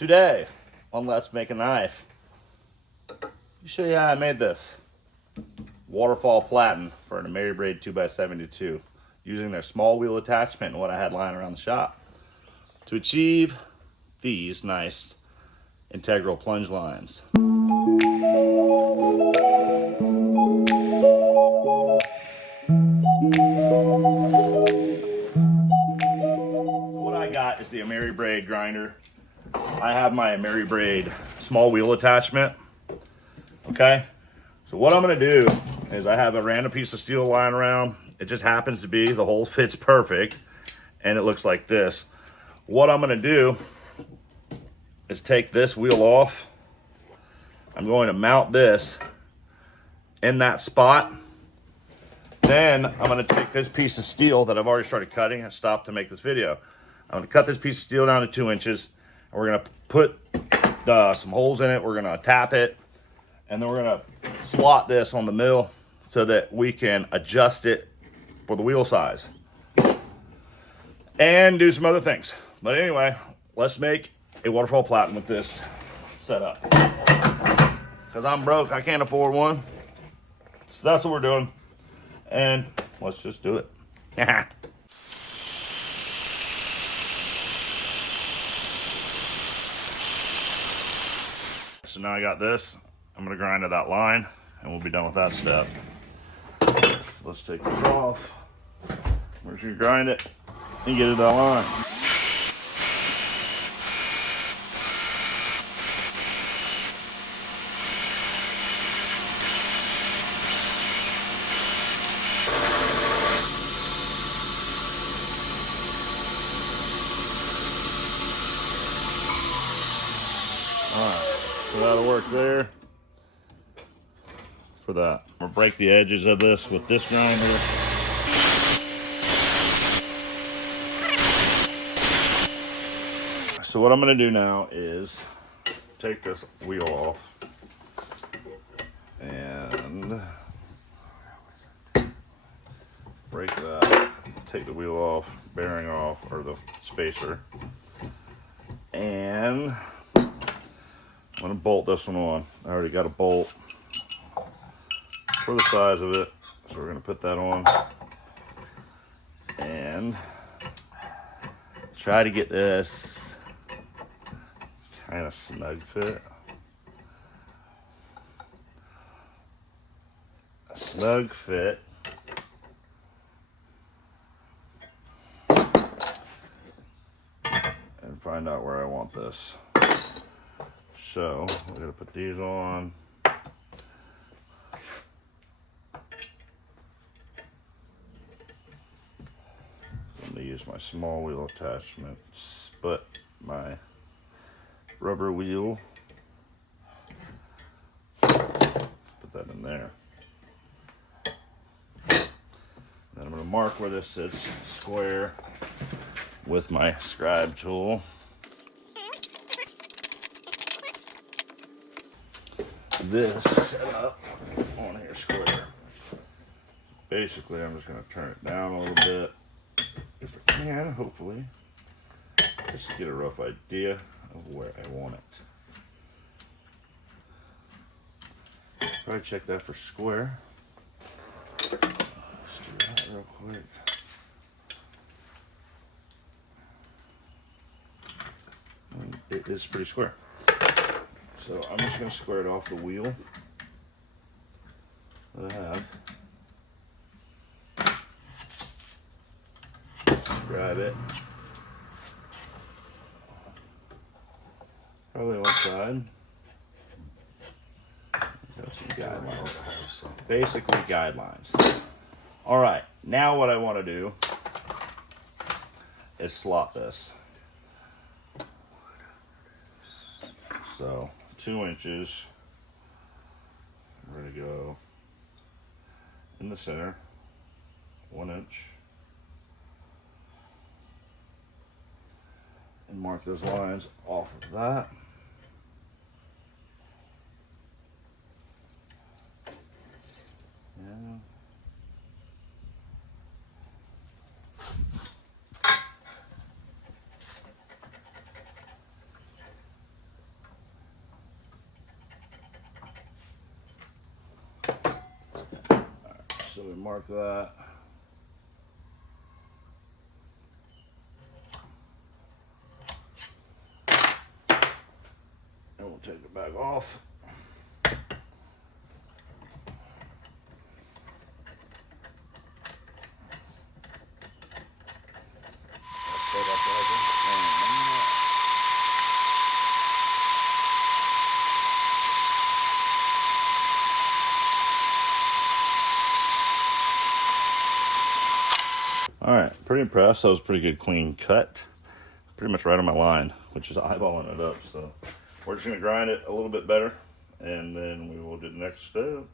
Today on Let's Make a Knife, let me show you how I made this Waterfall Platen for an Ameribraid 2x72 using their small wheel attachment and what I had lying around the shop to achieve these nice integral plunge lines. What I got is the Ameribraid grinder. I have my Ameribraid small wheel attachment. Okay, so what I'm gonna do is I have a random piece of steel lying around. It just happens to be the hole fits perfect and it looks like this. What I'm gonna do is take this wheel off. I'm going to mount this in that spot. Then I'm gonna take this piece of steel that I've already started cutting. I stopped to make this video. I'm gonna cut this piece of steel down to 2 inches and we're gonna put some holes in it. We're gonna tap it and then we're gonna slot this on the mill so that we can adjust it for the wheel size and do some other things. But anyway, let's make a Waterfall Platen with this setup. Because I'm broke, I can't afford one. So that's what we're doing. And let's just do it. So now I got this. I'm gonna grind to that line and we'll be done with that step. Let's take this off. We're just gonna grind it and get it to that line. So that'll work there for that. I'm gonna break the edges of this with this grinder. So what I'm gonna do now is take this wheel off and break that. Take the wheel off, bearing off, or the spacer. And I'm gonna bolt this one on. I already got a bolt for the size of it. So we're gonna put that on and try to get this kind of snug fit. A snug fit. And find out where I want this. So we're gonna put these on. I'm gonna use my small wheel attachment, but my rubber wheel. Put that in there. Then I'm gonna mark where this sits square with my scribe tool. This set up on here square. Basically, I'm just going to turn it down a little bit, if I can, hopefully, just to get a rough idea of where I want it. Probably check that for square. Let's do that real quick. And it is pretty square. So I'm just going to square it off the wheel that I have. Grab it. Probably one side. Got some guidelines. Basically guidelines. Alright, now what I want to do is slot this. So 2 inches. We're going to go in the center, 1 inch, and mark those lines off of that. Yeah. we mark that. And we'll take it back off. All right, pretty impressed. That was a pretty good clean cut. Pretty much right on my line, which is eyeballing it up. So we're just gonna grind it a little bit better, and then we will do the next step.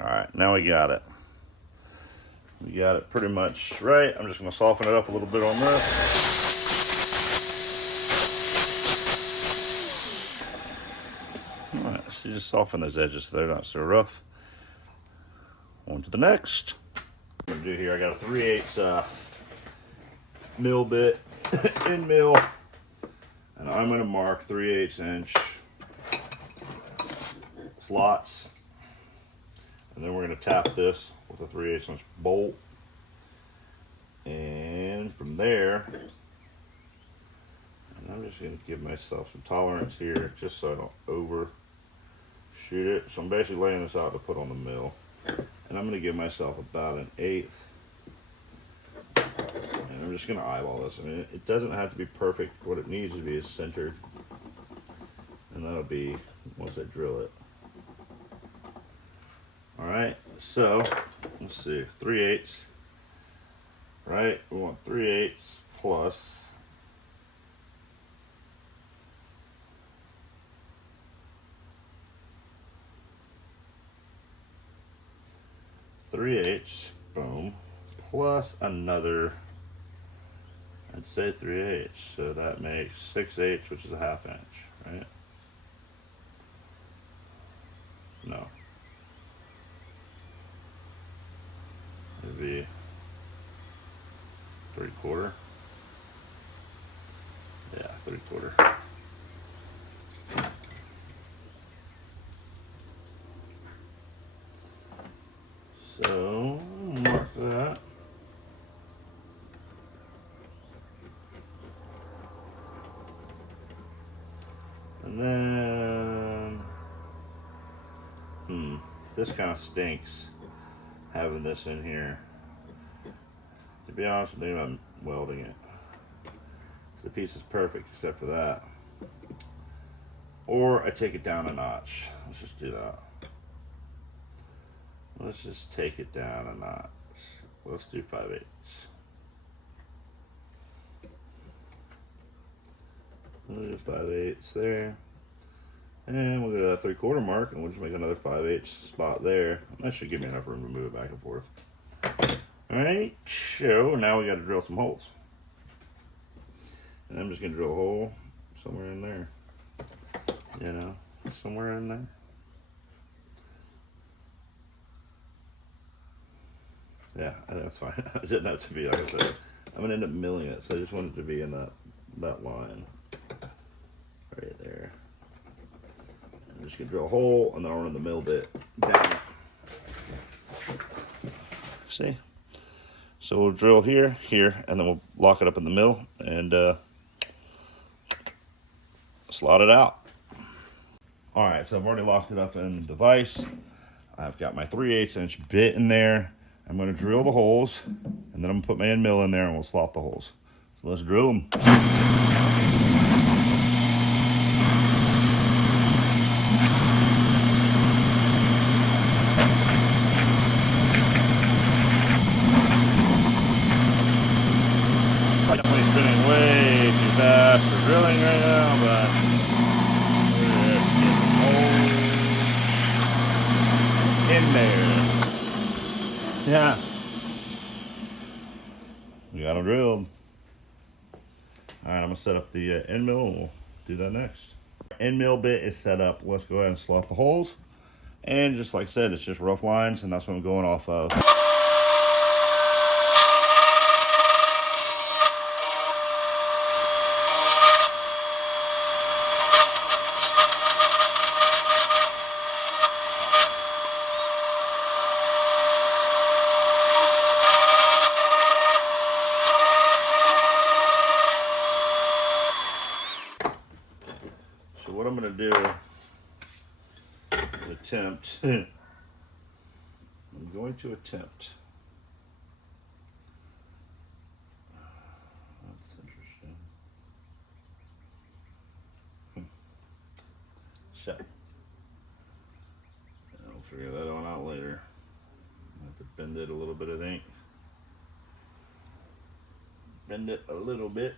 All right, now we got it. We got it pretty much right. I'm just gonna soften it up a little bit on this. All right, so just soften those edges so they're not so rough. On to the next. What I'm gonna do here, I got a 3/8 mill bit, end mill, and I'm gonna mark 3/8 inch slots. And then we're gonna tap this with a 3/8 inch bolt. And from there, and I'm just gonna give myself some tolerance here just so I don't overshoot it. So I'm basically laying this out to put on the mill. And I'm gonna give myself about 1/8. And I'm just gonna eyeball this. I mean, it doesn't have to be perfect. What it needs to be is centered. And that'll be once I drill it. All right, so let's see, 3/8, right? We want 3/8 plus 3/8, boom, plus another, I'd say 3/8, so that makes 6/8, which is a 1/2 inch, right? No. It'd be 3/4. Yeah, 3/4. So mark that. And then, this kind of stinks having this in here. To be honest, maybe I'm welding it. The piece is perfect except for that. Or I take it down a notch. Let's just do that. Let's just take it down a notch. Let's do 5/8. We'll do 5/8 there. And we'll go to that 3/4 mark and we'll just make another 5/8 spot there. That should give me enough room to move it back and forth. Alright, so now we got to drill some holes. And I'm just going to drill a hole somewhere in there. You know, somewhere in there. Yeah, that's fine. It didn't have to be, like I said. I'm going to end up milling it, so I just want it to be in that line. Right there. I'm just going to drill a hole, and then I'll run the mill bit down. See? So we'll drill here, and then we'll lock it up in the mill and slot it out. All right, so I've already locked it up in the vise. I've got my 3/8 inch bit in there. I'm gonna drill the holes, and then I'm gonna put my end mill in there and we'll slot the holes. So let's drill them. Spinning way too fast for drilling right now, but we're getting holes in there. Yeah, we got them drilled. All right, I'm gonna set up the end mill and we'll do that next. End mill bit is set up. Let's go ahead and slot the holes. And just like I said, it's just rough lines, and that's what I'm going off of. what I'm going to do is attempt. I'm going to attempt. That's interesting. Shut. I'll figure that one out later. I have to bend it a little bit, I think. Bend it a little bit.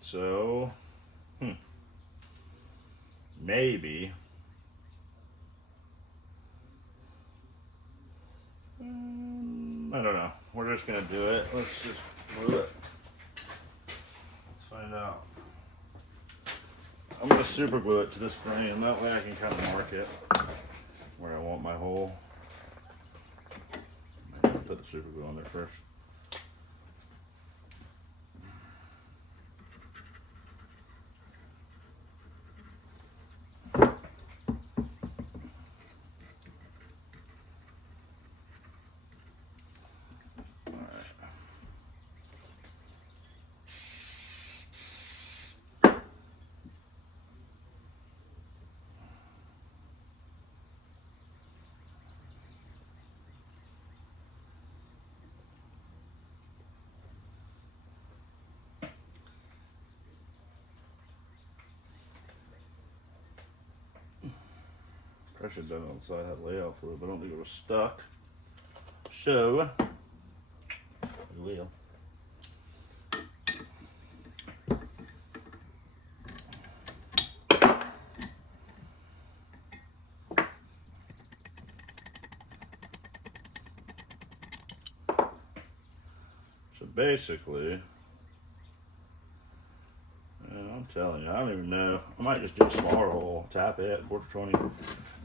So, maybe. I don't know. We're just gonna do it. Let's just glue it. Let's find out. I'm gonna super glue it to this frame. That way I can kind of mark it where I want my hole. Put the super glue on there first. I should have done it on the side, I had layout for it, but I don't think it was stuck. So, we will. So basically, I'm telling you, I don't even know. I might just do a smaller hole, tap it, quarter 20,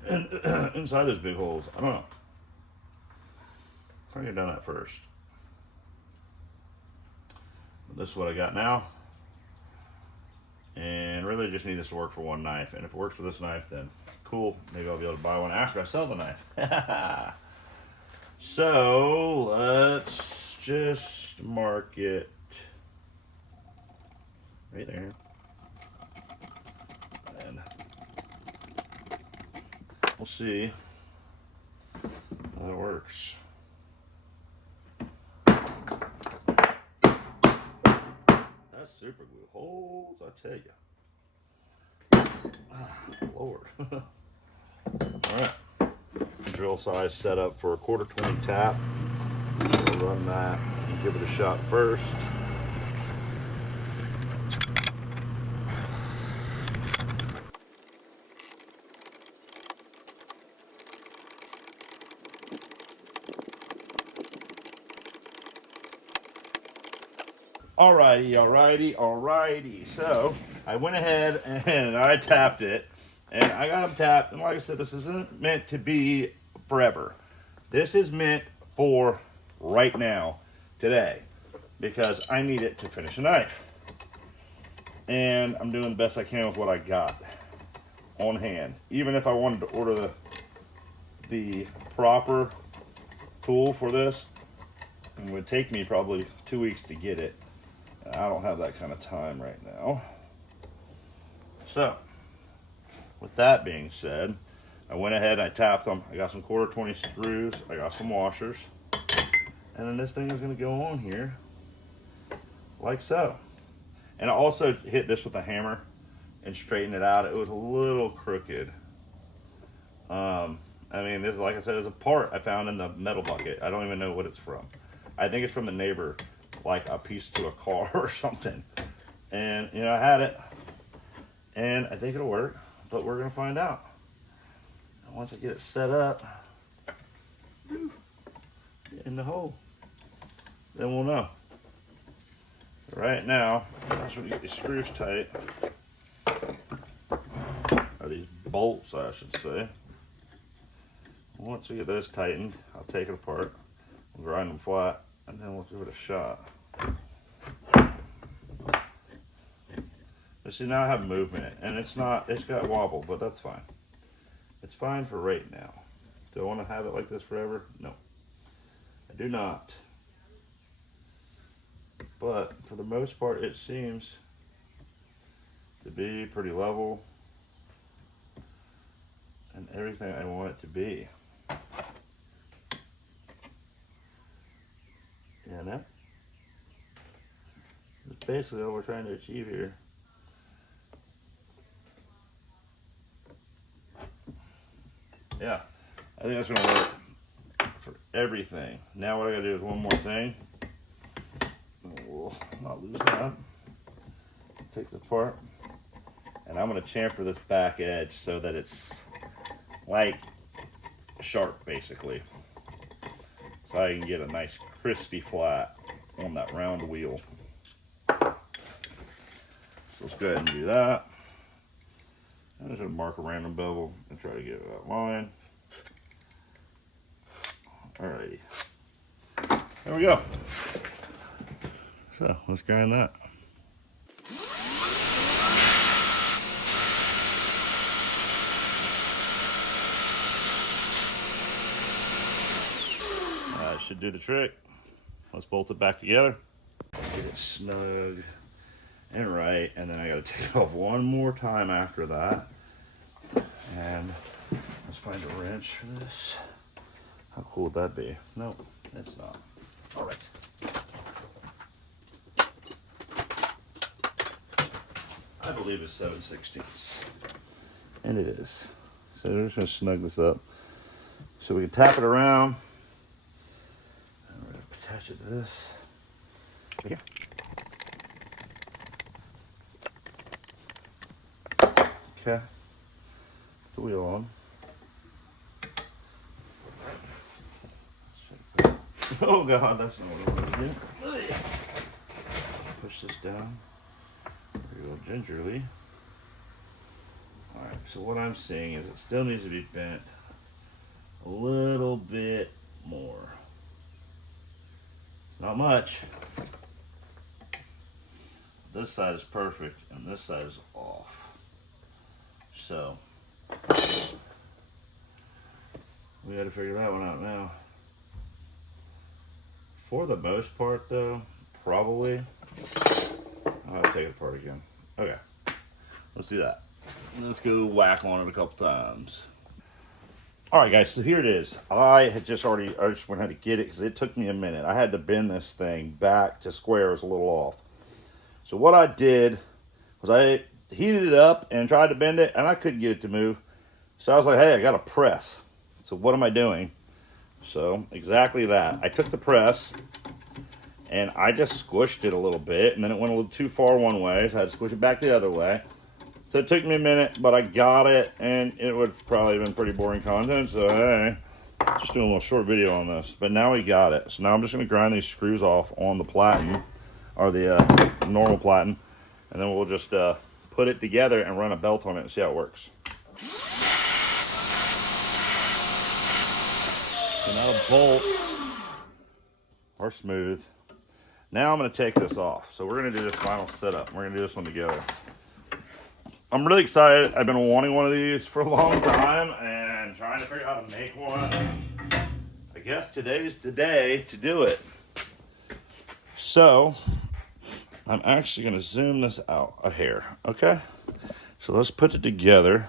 and inside those big holes. I don't know. Probably done that first. But this is what I got now. And really just need this to work for one knife. And if it works for this knife, then cool. Maybe I'll be able to buy one after I sell the knife. So let's just mark it right there. And we'll see how it works. That's super glue holes, I tell you. Lord. All right. Drill size set up for a quarter 20 tap. We'll run that and give it a shot first. Alrighty. So I went ahead and I tapped it, and I got them tapped. And like I said, this isn't meant to be forever. This is meant for right now, today, because I need it to finish a knife. And I'm doing the best I can with what I got on hand. Even if I wanted to order the proper tool for this, it would take me probably 2 weeks to get it. I don't have that kind of time right now. So, with that being said, I went ahead and I tapped them. I got some quarter 20 screws. I got some washers. And then this thing is going to go on here like so. And I also hit this with a hammer and straightened it out. It was a little crooked. I mean, this, like I said, is a part I found in the metal bucket. I don't even know what it's from. I think it's from the neighbor, like a piece to a car or something. And, you know, I had it. And I think it'll work, but we're going to find out. And once I get it set up in the hole, then we'll know. Right now, that's when you get these screws tight. Or these bolts, I should say. Once we get those tightened, I'll take it apart, we'll grind them flat, and then we'll give it a shot. But see, now I have movement, and it's got wobble, but that's fine. It's fine for right now. Do I want to have it like this forever? No. I do not. But for the most part, it seems to be pretty level and everything I want it to be. You know? That's basically what we're trying to achieve here. Yeah, I think that's gonna work for everything. Now what I gotta do is one more thing. We'll not lose that. Take this apart. And I'm gonna chamfer this back edge so that it's like sharp basically. So I can get a nice crispy flat on that round wheel. So let's go ahead and do that. I'm just gonna mark a random bevel and try to get that line. Alrighty. There we go. So let's grind that. That should do the trick. Let's bolt it back together. Get it snug and right, and then I gotta take it off one more time after that. And let's find a wrench for this. How cool would that be? Nope, it's not. All right. I believe it's 7/16, and it is. So we're just gonna snug this up so we can tap it around. And we're gonna attach it to this. Right here. Okay. Put the wheel on. Oh God, that's not what I want to do. Push this down real gingerly. Alright, so what I'm seeing is it still needs to be bent a little bit more. It's not much. This side is perfect and this side is off. So we got to figure that one out now. For the most part though, probably I'll take it apart again. Okay, let's do that. Let's go whack on it a couple times. All right, guys, so here it is. I just went ahead to get it because it took me a minute. I had to bend this thing back to square. It was a little off. So what I did was I heated it up and tried to bend it, and I couldn't get it to move. So I was like, hey, I got to press. So what am I doing? So exactly that. I took the press and I just squished it a little bit, and then it went a little too far one way, so I had to squish it back the other way. So it took me a minute, but I got it, and it would probably have been pretty boring content, so hey, just doing a little short video on this. But now we got it. So now I'm just going to grind these screws off on the Platen, or the normal Platen, and then we'll just put it together and run a belt on it and see how it works. So now the bolts are smooth. Now I'm going to take this off. So we're going to do this final setup. We're going to do this one together. I'm really excited. I've been wanting one of these for a long time and trying to figure out how to make one. I guess today's the day to do it. So I'm actually going to zoom this out a hair. Okay? So let's put it together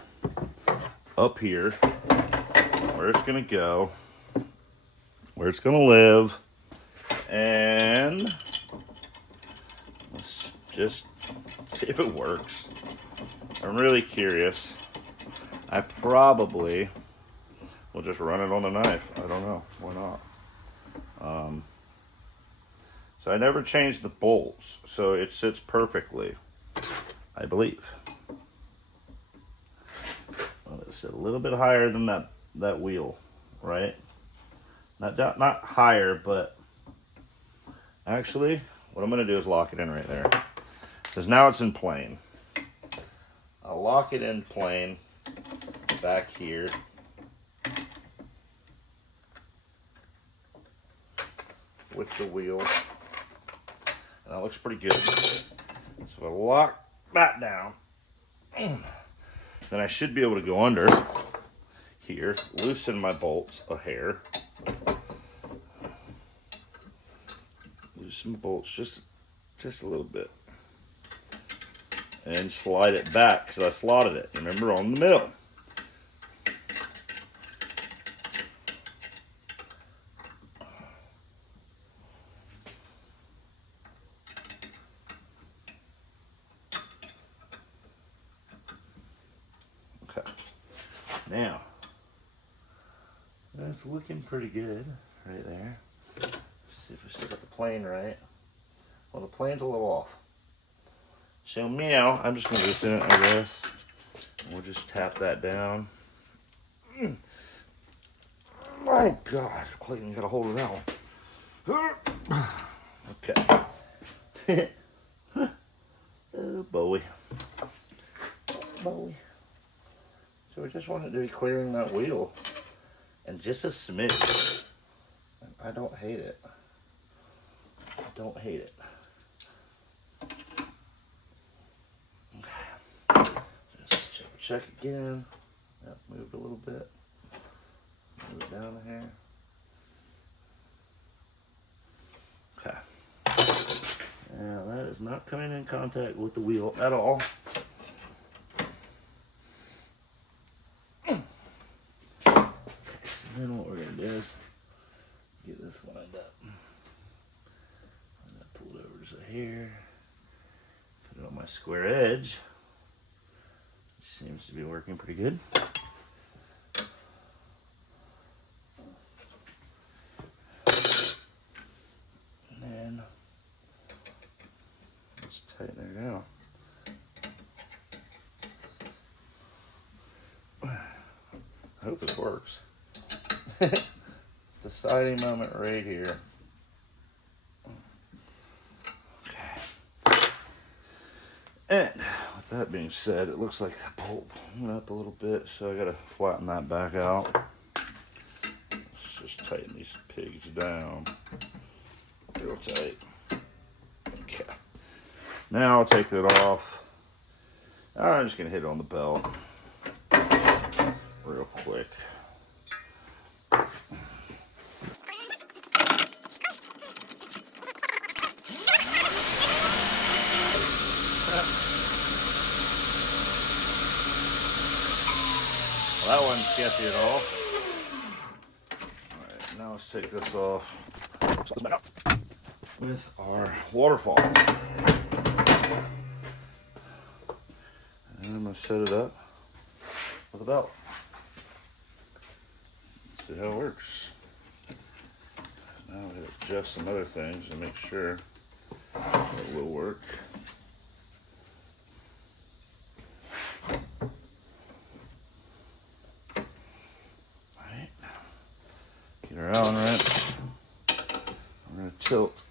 up here where it's going to go, where it's going to live, and let's just see if it works. I'm really curious. I probably will just run it on the knife. I don't know. Why not? So I never changed the bolts, so it sits perfectly, I believe. Well, it's a little bit higher than that wheel, right? Not higher, but actually, what I'm going to do is lock it in right there. Because now it's in plane. I'll lock it in plane back here. With the wheel. And that looks pretty good. So if I lock that down, then I should be able to go under here, loosen my bolts a hair. Loosen the bolts just a little bit. and slide it back because I slotted it, remember, on the middle. Okay, now that's looking pretty good right there. Let's see if we still got the plane right. Well, the plane's a little off. So meow, I'm just going to loosen it like this. We'll just tap that down. My God, Clayton got a hold of that one. Okay. Oh, Bowie. Bowie. So we just wanted to be clearing that wheel. And just a smidge. I don't hate it. I don't hate it. Just check again. Yep, moved a little bit. Move it down here. Okay. Now that is not coming in contact with the wheel at all. Okay, so then what we're going to do is get this lined up. I'm going to pull it over to here. Put it on my square edge. Seems to be working pretty good. And then let's tighten it down. I hope this works. Deciding moment right here. Okay. And with that being said, it looks like the bolt went up a little bit, so I gotta flatten that back out. Let's just tighten these pigs down real tight. Okay. Now I'll take that off. I'm just gonna hit it on the belt real quick. Well, that wasn't sketchy at all. Alright, now let's take this off with our waterfall. And I'm going to set it up with a belt. Let's see how it works. Now we adjust some other things to make sure it will work. Get her on right. I'm going to tilt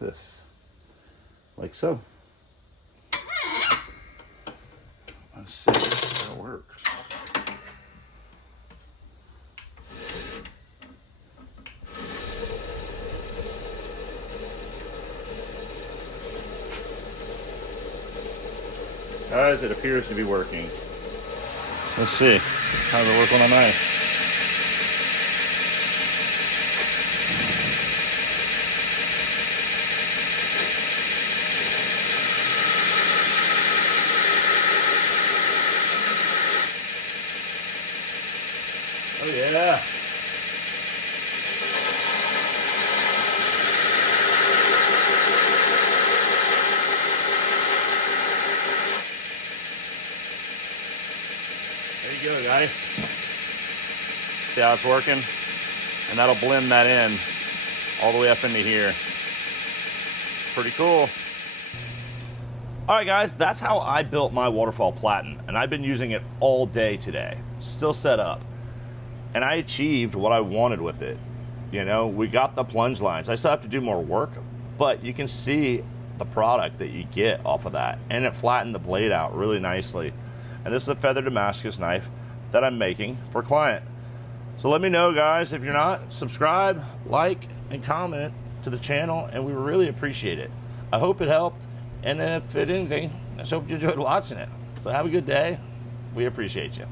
this like so. Let's see how it works. Guys, it appears to be working. Let's see. How's it work on a knife? Oh yeah. There you go, guys. See how it's working? And that'll blend that in all the way up into here. Pretty cool. All right, guys, that's how I built my Waterfall Platen, and I've been using it all day today. Still set up. And I achieved what I wanted with it. You know, we got the plunge lines. I still have to do more work, but you can see the product that you get off of that. And it flattened the blade out really nicely. And this is a feather Damascus knife that I'm making for a client. So let me know, guys, if you're not, subscribe, like, and comment to the channel, and we really appreciate it. I hope it helped, and if it anything, I just hope you enjoyed watching it. So have a good day. We appreciate you.